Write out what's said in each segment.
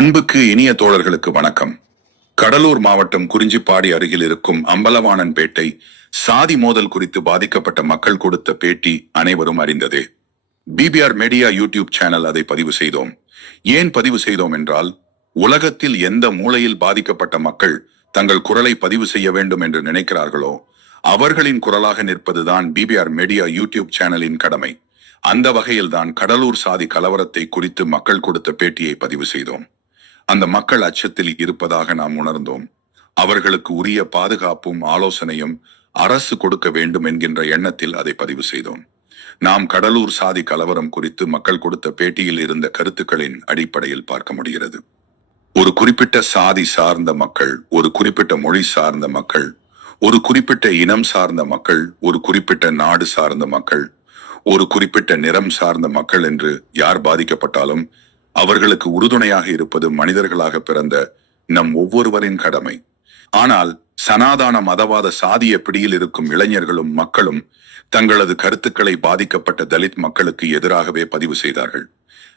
அன்புக்கு இனிய தோழர்களுக்கு வணக்கம். கடலூர் மாவட்டம் குறிஞ்சிப்பாடி அருகில் இருக்கும் அம்பலவாணன்பேட்டை சாதி மோதல் குறித்து பாதிக்கப்பட்ட மக்கள் கொடுத்த பேட்டி அனைவரும் அறிந்ததே. பிபிஆர் மீடியா யூடியூப் சேனல் அதை பதிவு செய்தோம். ஏன் பதிவு செய்தோம் என்றால் உலகத்தில் எந்த மூலையில் பாதிக்கப்பட்ட மக்கள் தங்கள் குரலை பதிவு செய்ய வேண்டும் என்று நினைக்கிறார்களோ அவர்களின் குரலாக நிற்பதுதான் பிபிஆர் மீடியா யூடியூப் சேனலின் கடமை. அந்த வகையில்தான் கடலூர் சாதி கலவரத்தை குறித்து மக்கள் கொடுத்த பேட்டியை பதிவு செய்தோம். அந்த மக்கள் அச்சத்தில் இருப்பதாக நாம் உணர்ந்தோம். அவர்களுக்கு உரிய பாதுகாப்பும் ஆலோசனையும் அரசு கொடுக்க வேண்டும் என்கின்ற எண்ணத்தில் அதை பதிவு செய்தோம். நாம் கடலூர் சாதி கலவரம் குறித்து மக்கள் கொடுத்த பேட்டியில் இருந்த கருத்துக்களின் அடிப்படையில் பார்க்க முடிகிறது. ஒரு குறிப்பிட்ட சாதி சார்ந்த மக்கள் ஒரு குறிப்பிட்ட மொழி சார்ந்த மக்கள் ஒரு குறிப்பிட்ட இனம் சார்ந்த மக்கள் ஒரு குறிப்பிட்ட நாடு சார்ந்த மக்கள் ஒரு குறிப்பிட்ட நிறம் சார்ந்த மக்கள் என்று யார் பாதிக்கப்பட்டாலும் அவர்களுக்கு உறுதுணையாக இருப்பது மனிதர்களாக பிறந்த நம் ஒவ்வொருவரின் கடமை. ஆனால் சனாதான மதவாத சாதிய பிடியில் இருக்கும் இளைஞர்களும் மக்களும் தங்களது கருத்துக்களை பாதிக்கப்பட்ட தலித் மக்களுக்கு எதிராகவே பதிவு செய்தார்கள்.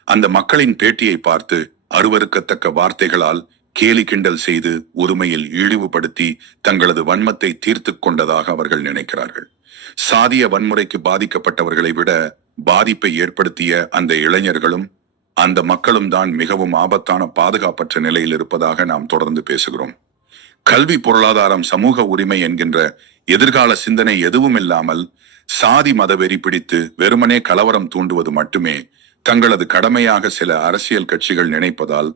அந்த மக்களின் பேட்டியை பார்த்து அருவருக்கத்தக்க வார்த்தைகளால் கேலி கிண்டல் செய்து உரிமையில் இழிவுபடுத்தி தங்களது வன்மத்தை தீர்த்து கொண்டதாக அவர்கள் நினைக்கிறார்கள். சாதிய வன்முறைக்கு பாதிக்கப்பட்டவர்களை விட பாதிப்பை ஏற்படுத்திய அந்த இளைஞர்களும் அந்த மக்களும் தான் மிகவும் ஆபத்தான பாதுகாப்பற்ற நிலையில் இருப்பதாக நாம் தொடர்ந்து பேசுகிறோம். கல்வி பொருளாதாரம் சமூக உரிமை என்கின்ற எதிர்கால சிந்தனை எதுவும் இல்லாமல் சாதி மதவெறி பிடித்து வெறுமனே கலவரம் தூண்டுவது மட்டுமே தங்களது கடமையாக சில அரசியல் கட்சிகள் நினைப்பதால்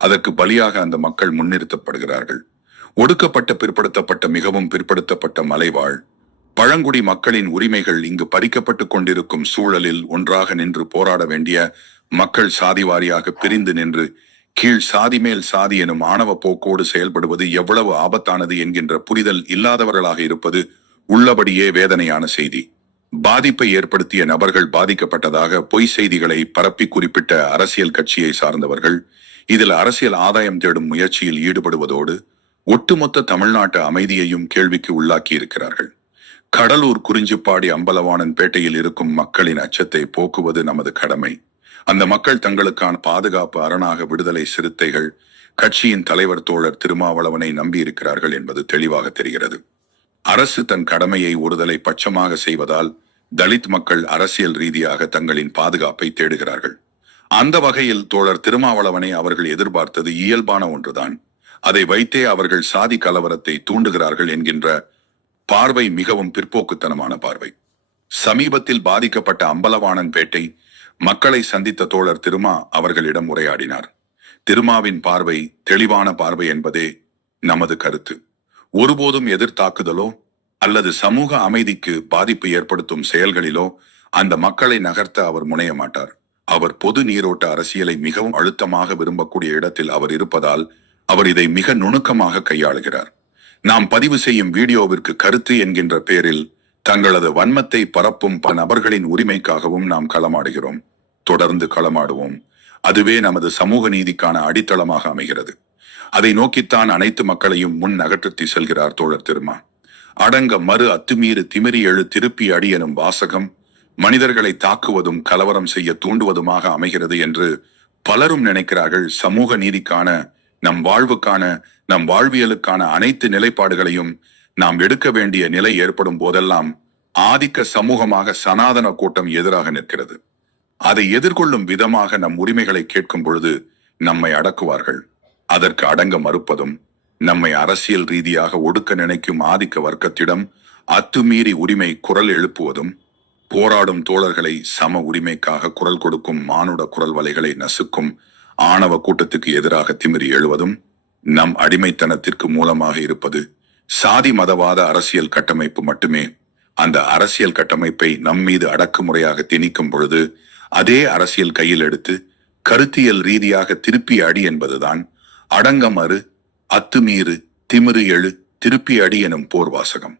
அதற்கு பலியாக அந்த மக்கள் முன்னிறுத்தப்படுகிறார்கள். ஒடுக்கப்பட்ட பிற்படுத்தப்பட்ட மிகவும் பிற்படுத்தப்பட்ட மலைவாழ் பழங்குடி மக்களின் உரிமைகள் இங்கு பறிக்கப்பட்டு கொண்டிருக்கும் சூழலில் ஒன்றாக நின்று போராட வேண்டிய மக்கள் சாதி வாரியாக பிரிந்து நின்று கீழ் சாதி மேல் சாதி எனும் ஆணவ போக்கோடு செயல்படுவது எவ்வளவு ஆபத்தானது என்கின்ற புரிதல் இல்லாதவர்களாக இருப்பது உள்ளபடியே வேதனையான செய்தி. பாதிப்பை ஏற்படுத்திய நபர்கள் பாதிக்கப்பட்டதாக பொய் செய்திகளை பரப்பி குறிப்பிட்ட அரசியல் கட்சியை சார்ந்தவர்கள் இதில் அரசியல் ஆதாயம் தேடும் முயற்சியில் ஈடுபடுவதோடு ஒட்டுமொத்த தமிழ்நாட்டு அமைதியையும் கேள்விக்கு உள்ளாக்கி இருக்கிறார்கள் கடலூர் குறிஞ்சிப்பாடி அம்பலவாணன் பேட்டையில் இருக்கும் மக்களின் அச்சத்தை போக்குவது நமது கடமை. அந்த மக்கள் தங்களுக்கான பாதுகாப்பு அரணாக விடுதலை சிறுத்தைகள் கட்சியின் தலைவர் தோழர் திருமாவளவனை நம்பியிருக்கிறார்கள் என்பது தெளிவாக தெரிகிறது. அரசு தன் கடமையை ஒருதலை பட்சமாக செய்வதால் தலித் மக்கள் அரசியல் ரீதியாக தங்களின் பாதுகாப்பை தேடுகிறார்கள். அந்த வகையில் தோழர் திருமாவளவனை அவர்கள் எதிர்பார்த்தது இயல்பான ஒன்றுதான். அதை வைத்தே அவர்கள் சாதி கலவரத்தை தூண்டுகிறார்கள் என்கின்ற பார்வை மிகவும் பிற்போக்குத்தனமான பார்வை. சமீபத்தில் பாதிக்கப்பட்ட அம்பலவாணன் பேட்டை மக்களை சந்தித்த தோழர் திருமா அவர்களிடம் உரையாடினார். திருமாவின் பார்வை தெளிவான பார்வை என்பதே நமது கருத்து. ஒருபோதும் எதிர்த்தாக்குதலோ அல்லது சமூக அமைதிக்கு பாதிப்பு ஏற்படுத்தும் செயல்களிலோ அந்த மக்களை நகர்த்த அவர் முனைய மாட்டார். அவர் பொது நீரோட்ட அரசியலை மிகவும் அழுத்தமாக விரும்பக்கூடிய இடத்தில் அவர் இருப்பதால் அவர் இதை மிக நுணுக்கமாக கையாளுகிறார். நாம் பதிவு செய்யும் வீடியோவிற்கு கருத்து என்கின்ற பெயரில் தங்களது வன்மத்தை பரப்பும் பல நபர்களின் உரிமைக்காகவும் நாம் களமாடுகிறோம். தொடர்ந்து களமாடுவோம். அதுவே நமது சமூக நீதிக்கான அடித்தளமாக அமைகிறது. அதை நோக்கித்தான் அனைத்து மக்களையும் முன் நகர்த்தி செல்கிறார் தோழர் திருமா. அடங்க மறு அத்துமீறு திமிரி எழு திருப்பி அடி எனும் வாசகம் மனிதர்களை தாக்குவதும் கலவரம் செய்ய தூண்டுவதுமாக அமைகிறது என்று பலரும் நினைக்கிறார்கள். சமூக நீதிக்கான நம் வாழ்வுக்கான நம் வாழ்வியலுக்கான அனைத்து நிலைப்பாடுகளையும் நாம் எடுக்க வேண்டிய நிலை ஏற்படும் போதெல்லாம் ஆதிக்க சமூகமாக சனாதன கூட்டம் எதிராக நிற்கிறது. அதை எதிர்கொள்ளும் விதமாக நம் உரிமைகளை கேட்கும் பொழுது நம்மை அடக்குவார்கள். அதற்கு அடங்க மறுப்பதும் நம்மை அரசியல் ரீதியாக ஒடுக்க நினைக்கும் ஆதிக்க வர்க்கத்திடம் அத்துமீறி உரிமை குரல் எழுப்புவதும் போராடும் தோழர்களை சம உரிமைக்காக குரல் கொடுக்கும் மானுட குரல் வலைகளை நசுக்கும் ஆணவ கூட்டத்துக்கு எதிராக திமிரி எழுவதும் நம் அடிமைத்தனத்திற்கு மூலமாக இருப்பது சாதி மதவாத அரசியல் கட்டமைப்பு மட்டுமே. அந்த அரசியல் கட்டமைப்பை நம் மீது அடக்குமுறையாக திணிக்கும் பொழுது அதே அரசியல் கையில் எடுத்து கருத்தியல் ரீதியாக திருப்பி அடி என்பதுதான் அடங்கமறு அத்துமீறு திமிரு எழு திருப்பி அடி எனும் போர் வாசகம்.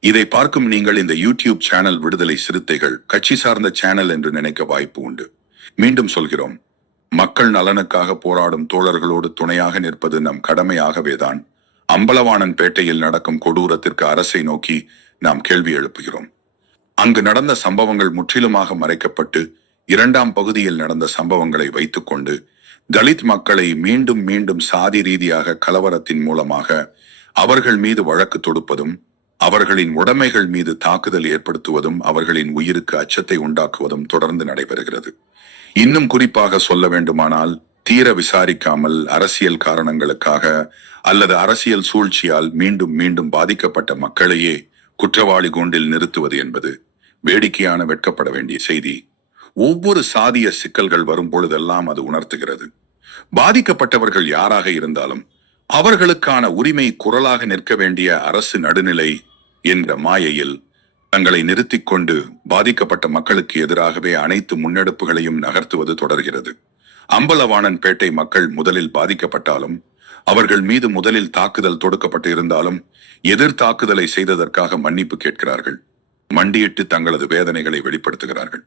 இதை பார்க்கும் நீங்கள் இந்த யூடியூப் சேனல் விடுதலை சிறுத்தைகள் கட்சி சார்ந்த சேனல் என்று நினைக்க வாய்ப்பு உண்டு. மீண்டும் சொல்கிறோம். மக்கள் நலனுக்காக போராடும் தோழர்களோடு துணையாக நிற்பது நம் கடமையாகவேதான். அம்பலவாணன் பேட்டையில் நடக்கும் கொடூரத்திற்கு அரசை நோக்கி நாம் கேள்வி எழுப்புகிறோம். அங்கு நடந்த சம்பவங்கள் முற்றிலுமாக மறைக்கப்பட்டு இரண்டாம் பகுதியில் நடந்த சம்பவங்களை வைத்துக்கொண்டு தலித் மக்களை மீண்டும் மீண்டும் சாதி ரீதியாக கலவரத்தின் மூலமாக அவர்கள் மீது வழக்கு தொடுப்பதும் அவர்களின் உடைமைகள் மீது தாக்குதல் ஏற்படுத்துவதும் அவர்களின் உயிருக்கு அச்சத்தை உண்டாக்குவதும் தொடர்ந்து நடைபெறுகிறது. இன்னும் குறிப்பாக சொல்ல வேண்டுமானால் தீர விசாரிக்காமல் அரசியல் காரணங்களுக்காக அல்லது அரசியல் சூழ்ச்சியால் மீண்டும் மீண்டும் பாதிக்கப்பட்ட மக்களையே குற்றவாளி கூண்டில் நிறுத்துவது என்பது வேடிக்கையான வெட்கப்பட வேண்டிய செய்தி. ஒவ்வொரு சாதிய சிக்கல்கள் வரும் பொழுதெல்லாம் அது உணர்த்துகிறது. பாதிக்கப்பட்டவர்கள் யாராக இருந்தாலும் அவர்களுக்கான உரிமை குரலாக நிற்க வேண்டிய அரசு நடுநிலை என்ற மாயையில் தங்களை நிறுத்திக் கொண்டு பாதிக்கப்பட்ட மக்களுக்கு எதிராகவே அனைத்து முன்னெடுப்புகளையும் நகர்த்துவது தொடர்கிறது. அம்பலவாணன் பேட்டை மக்கள் முதலில் பாதிக்கப்பட்டாலும் அவர்கள் மீது முதலில் தாக்குதல் தொடுக்கப்பட்டு இருந்தாலும் எதிர் தாக்குதலை செய்ததற்காக மன்னிப்பு கேட்கிறார்கள். மண்டியிட்டு தங்களது வேதனைகளை வெளிப்படுத்துகிறார்கள்.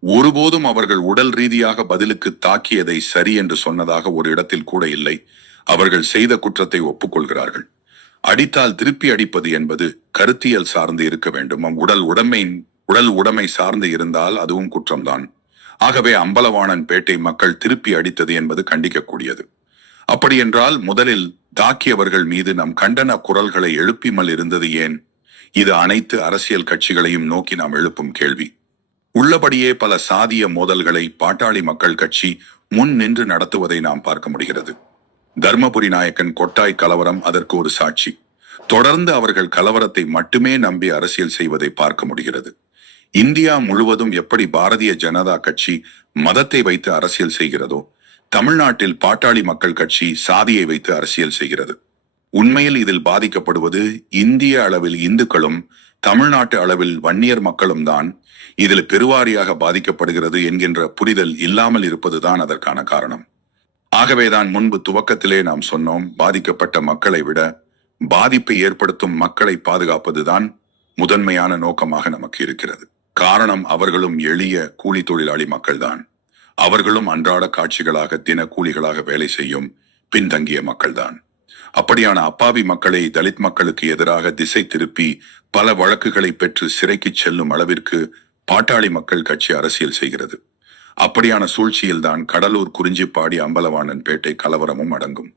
ஒருபோதும் அவர்கள் உடல் ரீதியாக பதிலுக்கு தாக்கியதை சரி என்று சொன்னதாக ஒரு இடத்தில் கூட இல்லை. அவர்கள் செய்த குற்றத்தை ஒப்புக்கொள்கிறார்கள். அடித்தால் திருப்பி அடிப்பது என்பது கருத்தியல் சார்ந்து இருக்க வேண்டும். உடல் உடமை உடல் உடைமை சார்ந்து இருந்தால் அதுவும் குற்றம்தான். ஆகவே அம்பலவாணன் பேட்டை மக்கள் திருப்பி அடித்தது என்பது கண்டிக்கக்கூடியது. அப்படியென்றால் முதலில் தாக்கியவர்கள் மீது நம் கண்டன குரல்களை எழுப்பிமல் இருந்தது ஏன்? இது அனைத்து அரசியல் கட்சிகளையும் நோக்கி நாம் எழுப்பும் கேள்வி. உள்ளபடியே பல சாதிய மோதல்களை பாட்டாளி மக்கள் கட்சி முன் நின்று நடத்துவதை நாம் பார்க்க முடிகிறது. தர்மபுரி நாயக்கன் கொட்டாய் கலவரம் அதற்கு ஒரு சாட்சி. தொடர்ந்து அவர்கள் கலவரத்தை மட்டுமே நம்பி அரசியல் செய்வதை பார்க்க முடிகிறது. இந்தியா முழுவதும் எப்படி பாரதிய ஜனதா கட்சி மதத்தை வைத்து அரசியல் செய்கிறதோ தமிழ்நாட்டில் பாட்டாளி மக்கள் கட்சி சாதியை வைத்து அரசியல் செய்கிறது. உண்மையில் இதில் பாதிக்கப்படுவது இந்திய அளவில் இந்துக்களும் தமிழ்நாட்டு அளவில் வன்னியர் மக்களும் தான் இதில் பெருவாரியாக பாதிக்கப்படுகிறது என்கின்ற புரிதல் இல்லாமல் இருப்பதுதான் அதற்கான காரணம். ஆகவேதான் முன்பு துவக்கத்திலே நாம் சொன்னோம் பாதிக்கப்பட்ட மக்களை விட பாதிப்பை ஏற்படுத்தும் மக்களை பாதுகாப்பதுதான் முதன்மையான நோக்கமாக நமக்கு இருக்கிறது. காரணம் அவர்களும் எளிய கூலி தொழிலாளி மக்கள்தான். அவர்களும் அன்றாட காட்சிகளாக தின கூலிகளாக வேலை செய்யும் பின்தங்கிய மக்கள்தான். அப்படியான அப்பாவி மக்களை தலித் மக்களுக்கு எதிராக திசை திருப்பி பல வழக்குகளை பெற்று சிறைக்கு செல்லும் அளவிற்கு பாட்டாளி மக்கள் கட்சி அரசியல் செய்கிறது. அப்படியான சூழ்ச்சியில்தான் கடலூர் குறிஞ்சிப்பாடி அம்பலவாணன் பேட்டை கலவரமும் அடங்கும்.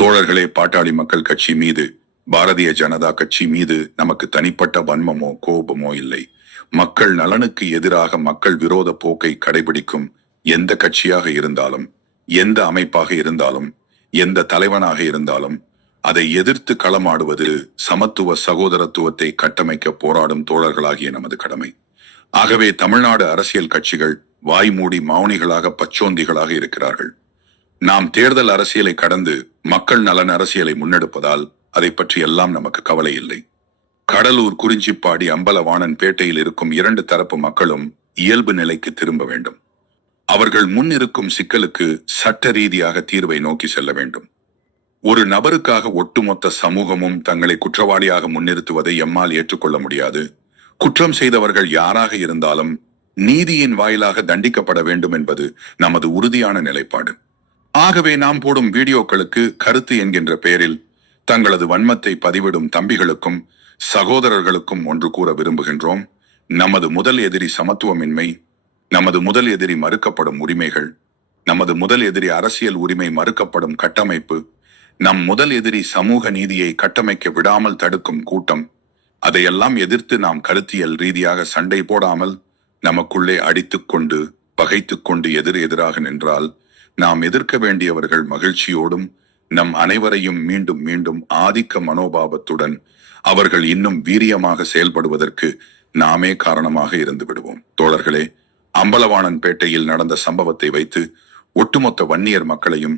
தோழர்களே பாட்டாளி மக்கள் கட்சி மீது பாரதிய ஜனதா கட்சி மீது நமக்கு தனிப்பட்ட வன்மமோ கோபமோ இல்லை. மக்கள் நலனுக்கு எதிராக மக்கள் விரோத போக்கை கடைபிடிக்கும் எந்த கட்சியாக இருந்தாலும் எந்த அமைப்பாக இருந்தாலும் எந்த தலைவனாக இருந்தாலும் அதை எதிர்த்து களமாடுவது சமத்துவ சகோதரத்துவத்தை கட்டமைக்க போராடும் தோழர்களாகிய நமது கடமை. ஆகவே தமிழ்நாடு அரசியல் கட்சிகள் வாய் மூடி மௌனிகளாக பச்சோந்திகளாக இருக்கிறார்கள். நாம் தேர்தல் அரசியலை கடந்து மக்கள் நலன் அரசியலை முன்னெடுப்பதால் அதை பற்றி எல்லாம் நமக்கு கவலை இல்லை. கடலூர் குறிஞ்சிப்பாடி அம்பலவாணன் பேட்டையில் இருக்கும் இரண்டு தரப்பு மக்களும் இயல்பு நிலைக்கு திரும்ப வேண்டும். அவர்கள் முன் இருக்கும் சிக்கலுக்கு சட்ட ரீதியாக தீர்வை நோக்கி செல்ல வேண்டும். ஒரு நபருக்காக ஒட்டுமொத்த சமூகமும் தங்களை குற்றவாளியாக முன்னிறுத்துவதை எம்மால் ஏற்றுக்கொள்ள முடியாது. குற்றம் செய்தவர்கள் யாராக இருந்தாலும் நீதியின் வாயிலாக தண்டிக்கப்பட வேண்டும் என்பது நமது உறுதியான நிலைப்பாடு. ஆகவே நாம் போடும் வீடியோக்களுக்கு கருத்து என்கின்ற பெயரில் தங்களது வன்மத்தை பதிவிடும் தம்பிகளுக்கும் சகோதரர்களுக்கும் ஒன்று கூற விரும்புகின்றோம். நமது முதல் எதிரி சமத்துவமின்மை நமது முதல் எதிரி மறுக்கப்படும் உரிமைகள் நமது முதல் எதிரி அரசியல் உரிமை மறுக்கப்படும் கட்டமைப்பு நம் முதல் எதிரி சமூக நீதியை கட்டமைக்க விடாமல் தடுக்கும் கூட்டம் அதையெல்லாம் எதிர்த்து நாம் கருத்தியல் ரீதியாக சண்டை போடாமல் நமக்குள்ளே அடித்துக்கொண்டு பகைத்துக்கொண்டு எதிர் எதிராக நின்றால் நாம் எதிர்க்க வேண்டியவர்கள் மகிழ்ச்சியோடும் நம் அனைவரையும் மீண்டும் மீண்டும் ஆதிக்க மனோபாவத்துடன் அவர்கள் இன்னும் வீரியமாக செயல்படுவதற்கு நாமே காரணமாக இருந்து விடுவோம். தோழர்களே அம்பலவாணன் பேட்டையில் நடந்த சம்பவத்தை வைத்து ஒட்டுமொத்த வன்னியர் மக்களையும்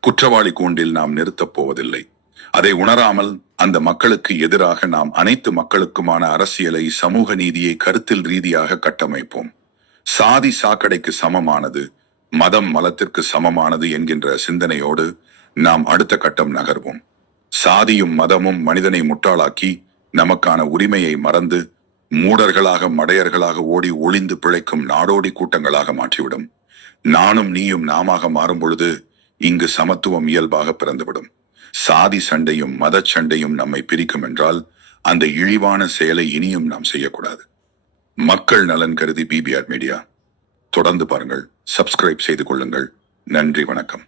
குற்றவாளி கூண்டில் நாம் நிறுத்தப் போவதில்லை. அதை உணராமல் அந்த மக்களுக்கு எதிராக நாம் அனைத்து மக்களுக்குமான அரசியலை சமூக நீதியை கருத்தில் ரீதியாக கட்டமைப்போம். சாதி சாக்கடைக்கு சமமானது மதம் மலத்திற்கு சமமானது என்கின்ற சிந்தனையோடு நாம் அடுத்த கட்டம் நகர்வோம். சாதியும் மதமும் மனிதனை முட்டாளாக்கி நமக்கான உரிமையை மறந்து மூடர்களாக மடையர்களாக ஓடி ஒளிந்து பிழைக்கும் நாடோடி கூட்டங்களாக மாற்றிவிடும். நானும் நீயும் நாமாக மாறும் பொழுது இங்கு சமத்துவம் இயல்பாக பிறந்துவிடும். சாதி சண்டையும் மத சண்டையும் நம்மை பிரிக்கும் என்றால் அந்த இழிவான செயலை இனியும் நாம் செய்யக்கூடாது. மக்கள் நலன் கருதி பிபிஆர் மீடியா தொடர்ந்து பாருங்கள் சப்ஸ்கிரைப் செய்து கொள்ளுங்கள். நன்றி வணக்கம்.